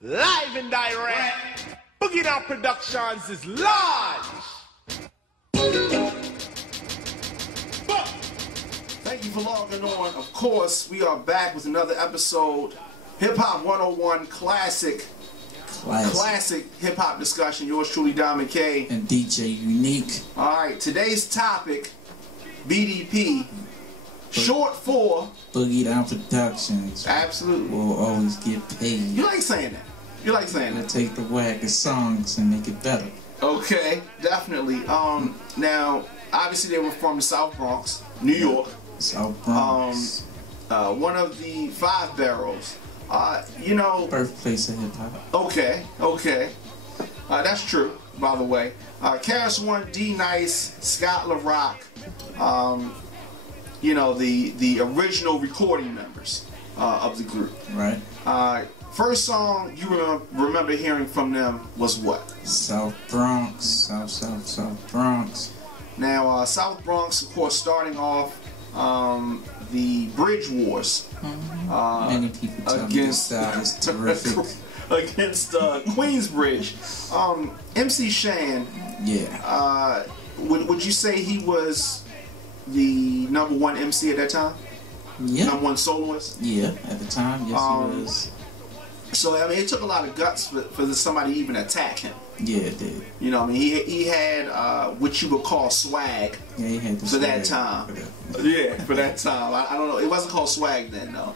Live and direct. Boogie Down Productions is large. Thank you for logging on. Of course, we are back with another episode. Hip Hop 101 Classic Hip Hop Discussion. Yours truly, Diamond K. And DJ Unique. Alright, today's topic, BDP. Short for Boogie Down Productions. Absolutely. Will always get paid. You like saying that? You like saying We'll that? take the whack of songs and make it better. Okay, definitely. Now, obviously they were from the South Bronx, New York. South Bronx. One of the five boroughs. You know. Birthplace of hip hop. Okay. That's true, by the way. Karis One, D Nice, Scott LaRock. You know, the original recording members of the group. Right. First song you remember hearing from them was what? South Bronx. South Bronx. Now, South Bronx, of course, starting off the Bridge Wars. Many people tell me this style is terrific. Against Queensbridge. MC Shan. Yeah. Would you say he was the #1 MC at that time? Yeah. #1 soloist? Yeah, at the time, yes he was. So, I mean, it took a lot of guts for somebody to even attack him. Yeah, it did. You know, I mean, he had what you would call swag. Yeah, he had the for that time. Yeah, for that time. I don't know. It wasn't called swag then, though.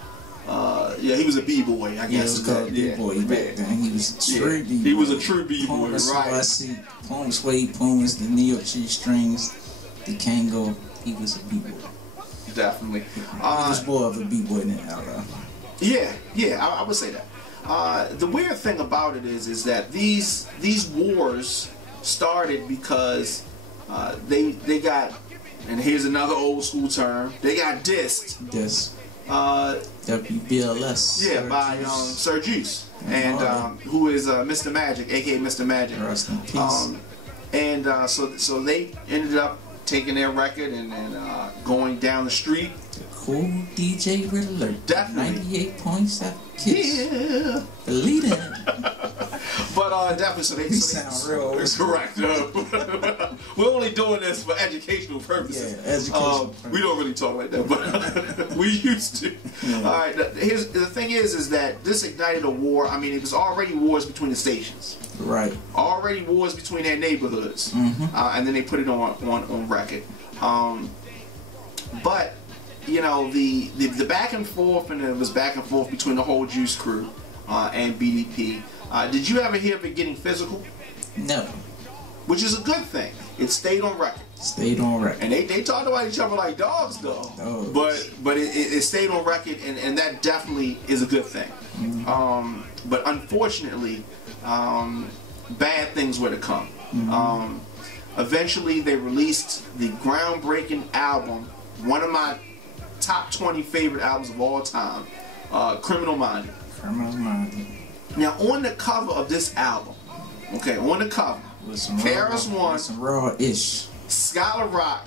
Yeah, he was a b-boy, I guess. Yeah, it was called b-boy back then. He was a true b-boy. He was a true b-boy, right? I see Pumas, Suede Pumas, the New York G strings, the Kango. He was a b-boy. Definitely. He was more of a b-boy than outlaw. Yeah, I would say that. The weird thing about it is that these wars started because they got, and here's another old school term, they got dissed. WBLS. Yeah, by Sir Juice, and who is Mr. Magic, aka Mr. Magic. Rest in peace. So they ended up taking their record and going down the street. Cool DJ Riddler. Definitely. 98.7 Kiss. Yeah. Believe it. But definitely, so they sound real. Correct. We're only doing this for educational purposes. Yeah, educational. We don't really talk like that, but we used to. Yeah. All right. The thing is that this ignited a war. I mean, it was already wars between the stations. Right. Already wars between their neighborhoods, and then they put it on record. But you know, the back and forth, and it was back and forth between the whole Juice crew and BDP. Did you ever hear of it getting physical? No. Which is a good thing. It stayed on record. Stayed on record. And they talked about each other like dogs, though. Dogs. But it stayed on record, and that definitely is a good thing. But unfortunately, bad things were to come. Eventually, they released the groundbreaking album, one of my top 20 favorite albums of all time, Criminal Minded. Criminal Minded. Now, on the cover of this album, okay, on the cover, Karis One, some raw-ish. Scott LaRock,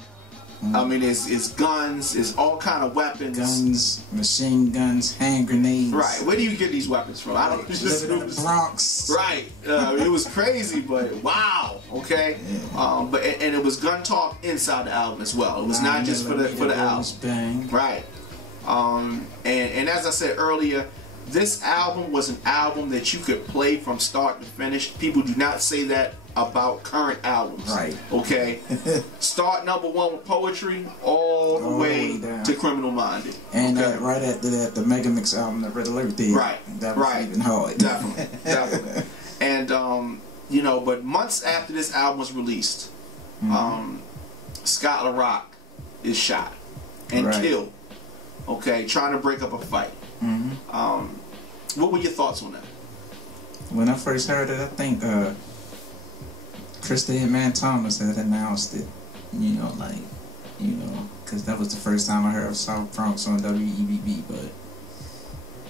I mean, it's guns, it's all kind of weapons. Guns, machine guns, hand grenades. Right. Where do you get these weapons from? I don't living in the Bronx. Right. It was crazy, but wow. Okay. Yeah. And it was gun talk inside the album as well. It was not just for the album. Bang. Right. And as I said earlier, this album was an album that you could play from start to finish. People do not say that about current albums. Right. Okay. Start #1 with Poetry, all the way to Criminal Minded. And okay? Right after that, the Mega Mix album that Red Alert did. Right. That was even hard. Definitely. And you know, but months after this album was released, Scott LaRock is shot and killed. Okay, trying to break up a fight. What were your thoughts on that? When I first heard it, I think Chris the Hitman Thomas had announced it. You know, because that was the first time I heard of South Bronx on WEBB. But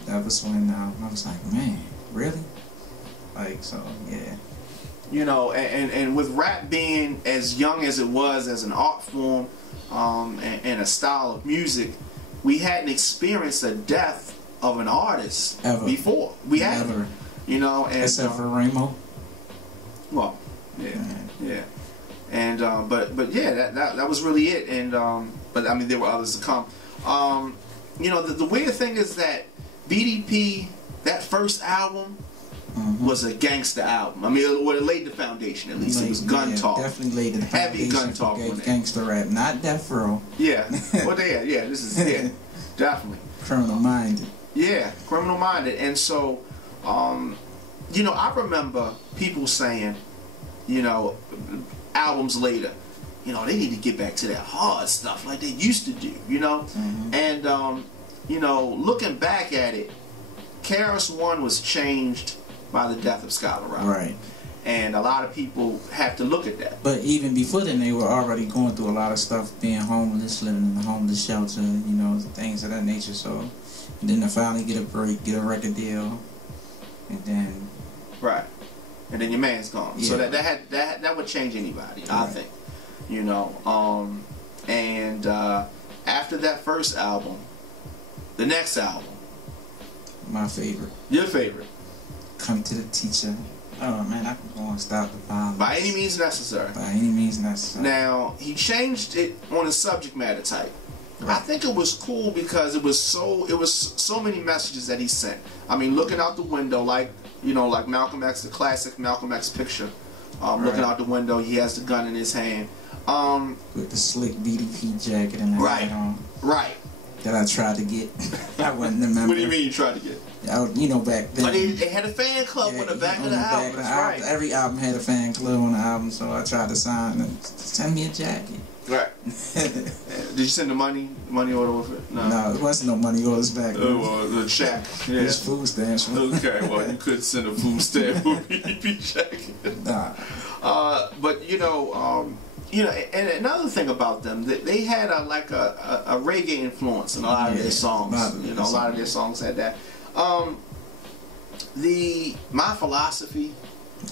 that was when I was like, man, really? Like, so yeah. You know, and with rap being as young as it was as an art form and a style of music, we hadn't experienced a death of an artist ever before. We haven't. you know. And except for Ramo. Well, yeah. And but yeah, that was really it. And but I mean, there were others to come. You know, the weird thing is that BDP, that first album, was a gangster album. I mean, it laid the foundation. At least it was gun talk. Definitely laid the heavy foundation gun talk for on it. Gangster rap, not Death Row. Yeah. Well, yeah. This is definitely Criminal Minded. Yeah, Criminal Minded. And so, you know, I remember people saying, you know, albums later, you know, they need to get back to that hard stuff like they used to do, you know. And you know, looking back at it, KRS-One was changed by the death of Scholar Rock. Right. And a lot of people have to look at that. But even before then, they were already going through a lot of stuff, being homeless, living in a homeless shelter, you know, things of that nature. So, and then to finally get a break, get a record deal, and then right, and then your man's gone. Yeah. So that would change anybody, I think, you know. And after that first album, the next album, my favorite, your favorite, Come to the Teacher. Oh man, I can go and stop the violence. By Any Means Necessary. By Any Means Necessary. Now, he changed it on the subject matter type. Right. I think it was cool because it was so many messages that he sent. I mean, looking out the window, like, you know, like Malcolm X, the classic Malcolm X picture. Looking out the window, he has the gun in his hand. With the slick BDP jacket and the hat on. Right. That I tried to get. I wouldn't remember. What do you mean you tried to get? You know, back then. But they had a fan club on the back of the album. That's right. Every album had a fan club on the album, so I tried to sign and send me a jacket. Right. Did you send the money order with it? No. No, there wasn't no money orders back then. Oh, well, the check. Yeah. It was food stamps. Okay, well, you could send a food stamp with BDP jacket. Nah. But you know, and another thing about them, they had a reggae influence in a lot of their songs. You know, a lot of their songs had that. My Philosophy.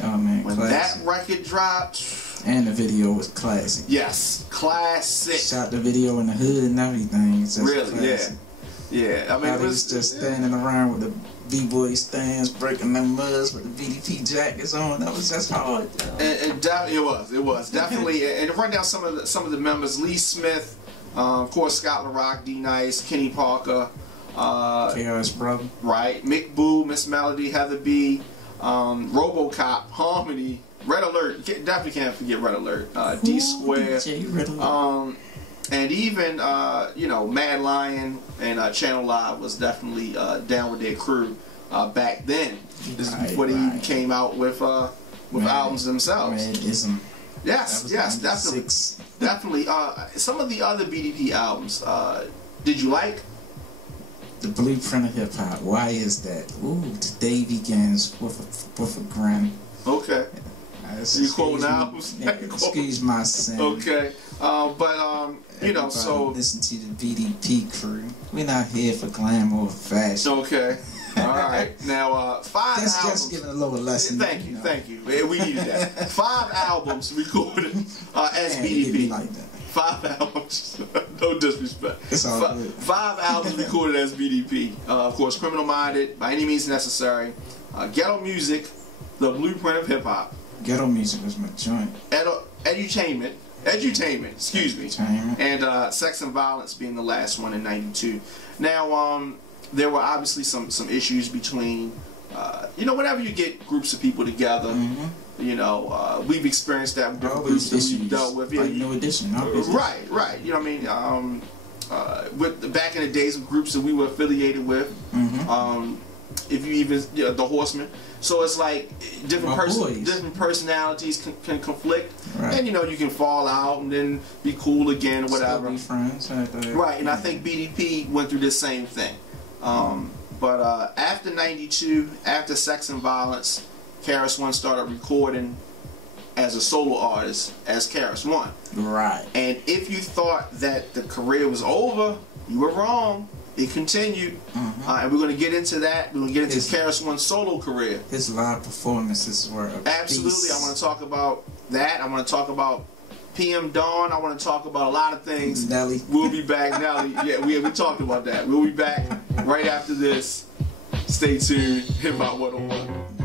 Oh man, when classic. That record dropped. And the video was classic. Yes, classic. Shot the video in the hood and everything. It's just really, classic. Yeah. I mean, it was just standing around with the B-boy stands, breaking them muds with the BDP jackets on. That was just hard. And it was definitely. And to run down some of the members: Lee Smith, of course, Scott LaRock, D Nice, Kenny Parker, KRS brother, right? Mick Boo, Miss Melody, Heather B, RoboCop, Harmony. Red Alert, definitely can't forget Red Alert. D Square, and even you know, Mad Lion and Channel Live was definitely down with their crew back then. This is before they even came out with albums themselves. Madism. Yes, definitely. Some of the other BDP albums, did you like? The Blueprint of Hip Hop. Why is that? Ooh, today begins with a grin. Okay. You quoting albums? Excuse my sin. Okay, but you know, so listen to the BDP crew. We're not here for glamour or fashion. Okay, all right. Now, 5 albums. Just giving a little lesson. Thank you. We needed that. 5 albums recorded as BDP. Like that. 5 albums. No disrespect. It's all good. 5 albums recorded as BDP. Of course, Criminal Minded, By Any Means Necessary, Ghetto Music, The Blueprint of Hip Hop. Ghetto Music was my joint. Edutainment, excuse me. And Sex and Violence being the last one in '92. Now, there were obviously some issues between, you know, whenever you get groups of people together, you know, we've experienced that with different groups that we've dealt with. Like New Edition. Right. You know what I mean? With back in the days of groups that we were affiliated with, if you even, the Horsemen. So it's like different personalities can conflict, and you know, you can fall out and then be cool again, or whatever. Still be friends. Right, and I think BDP went through this same thing. But after '92, after Sex and Violence, KRS-One started recording as a solo artist as KRS-One. Right. And if you thought that the career was over, you were wrong. It continued, and we're going to get into that. We're going to get into KRS-One's solo career. His live performances were absolutely. I want to talk about that. I want to talk about PM Dawn. I want to talk about a lot of things. Nelly. We'll be back, Nelly. Yeah, we talked about that. We'll be back right after this. Stay tuned. Hip Hop 101.